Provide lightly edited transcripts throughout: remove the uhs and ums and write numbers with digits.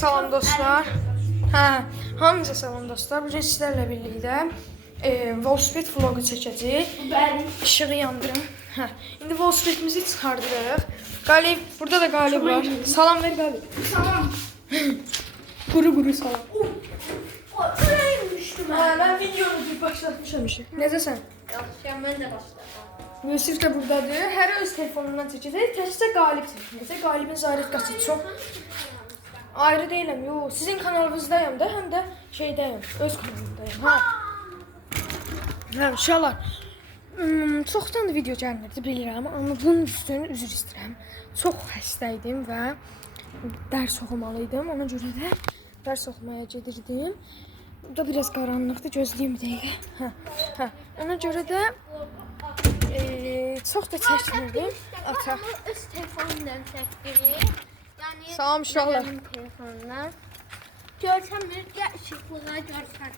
Salam dostlar. Hamınıza salam dostlar. Bugün sizlerle birlikte velosiped vlogu çəkəcəyik. İşığı yandırım. İndi velosipedimizi çıxardırıq. Qalib, burada da Qalib var. Salam ver Qalib. Salam. Quru salam. Ürəyim düşdü mən. Mən videonu bir başlatmışam işi. Necəsən? Yaxşıyam, mən də başladım. Yusuf da buradadır. Hər öz telefonundan çəkəcək. Təkcə Qalib çəkəcək. Qalibin zərifqası çox. Ayrı değilim, yo. Sizin kanalınızdayım da, hem de şeydeyim, öz kanalımdayım. İnşallah. Çoxdan da video gəlmirdi, bilirəm, amma bunun üstünə üzr istəyirəm. Çox xəstəydim və dərs oxumalıydım. Ona görə də dərs oxumaya gedirdim. Burada biraz qaranlıqdır, gözləyim bir dəqiqə. Ona görə də çox da çəkmirdim. Ata. Öz telefonundan çəkdirik. Salam uşaqlar. Telefonundan. Görsən bir gəl işıqlığa görsən.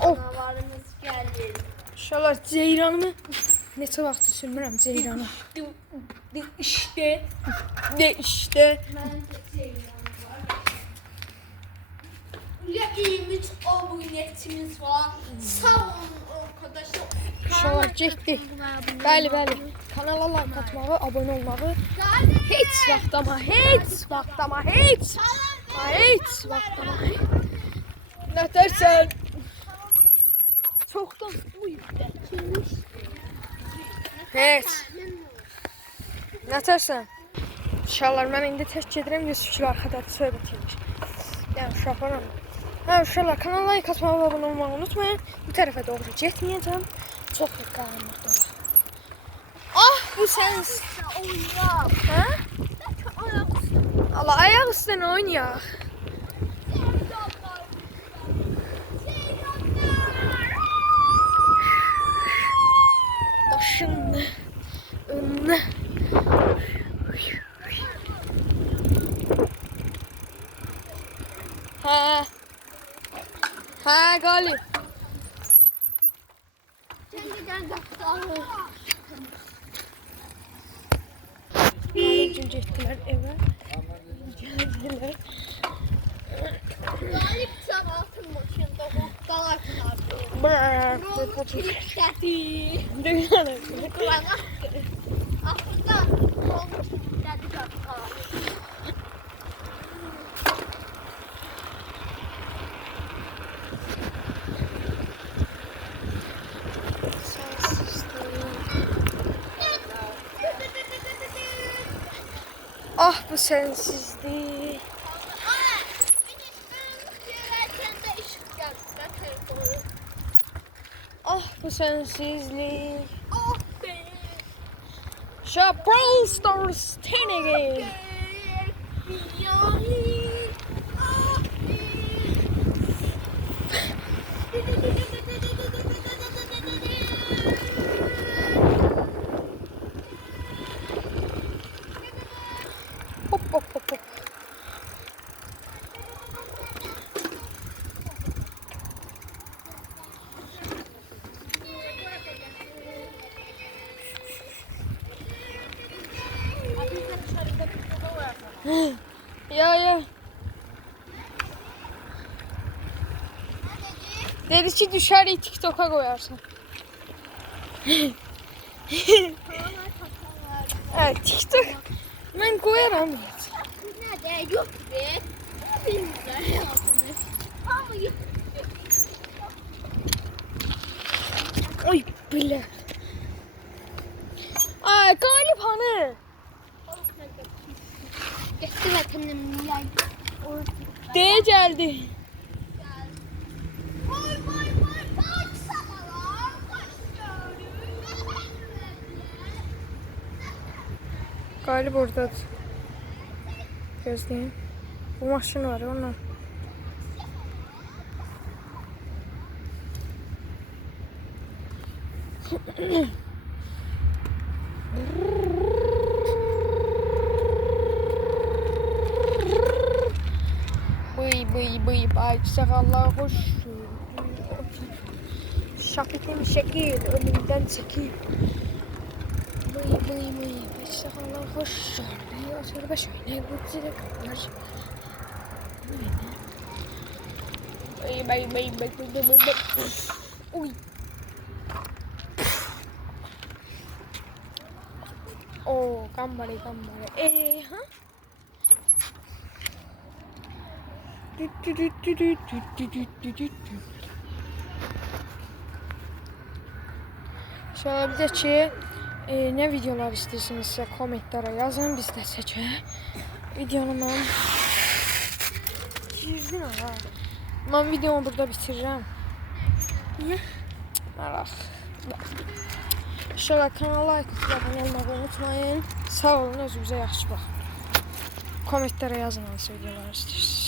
Canavarımız gəlir. İnşallah ceyranımı neçə vaxt sürmürəm ceyranı. İşte. Mən də ceyran var. Ya 23 abunətimiz var. Sağ olun arkadaşlar. İnşallah getdi. Bəli. Kanala like atmağı, abone olmağı heç vaxt ama heç vaxt nə dersən? Çoxdan heç. Nə dersən? İnşallah mən indi tək gedirəm, Yusuf ki arxada söhbət edir. Yəni uşaqlarım. Uşaqlar kanala like atmağı və abone olmağı unutmayın. Bu tərəfə doğru getməyəcəm. Çox qaranlıqdır. Bu sensin. Oynayaq. Ha? Allah ayak üstüne oynayaq. Başını, önünü. Ha Galip. Galip'cim getdiler eve. Geldiler. Galip sabahın maçında hoptalar kaldı. Bırak. Kilitlədi. Dünyanı. Qur'an haqqı. Afrika olmuş kilitlədi Galip. Ah bu sensizlik. Ah bu sensizlik. Brawl Stars 10 again. Hop. Ya. Dedi ki düşer TikTok'a koyarsın. Evet TikTok. Ben koyarım. Nerede? Yok be. Bilmiyorum yapmış. Ama yok. Oy bile. Ay Galip hanı. Geçti vatanım yay. D geldi. Vay baksana lan. Galip oradadır. Gözleyin. Bu maşın var onunla. Bıy sakallar hoş. Şapitim şekil önümden çekil. mıy sakallar hoş şöyle otur baş öyle güzel var. Bay. Uy. Oh, gambare. Ha? Şöyle bir de ki ne videolar istersinizse komentlere yazın, biz de çekək. Videonu mən girdin ha. Mən videomu burada bitirirəm. Niyə? Maraq. İnşallah kanala like atıp abone olmayı unutmayın. Sağ olun, özünüzə yaxşı baxın. Komentlere yazın hansı videolar istirsiniz.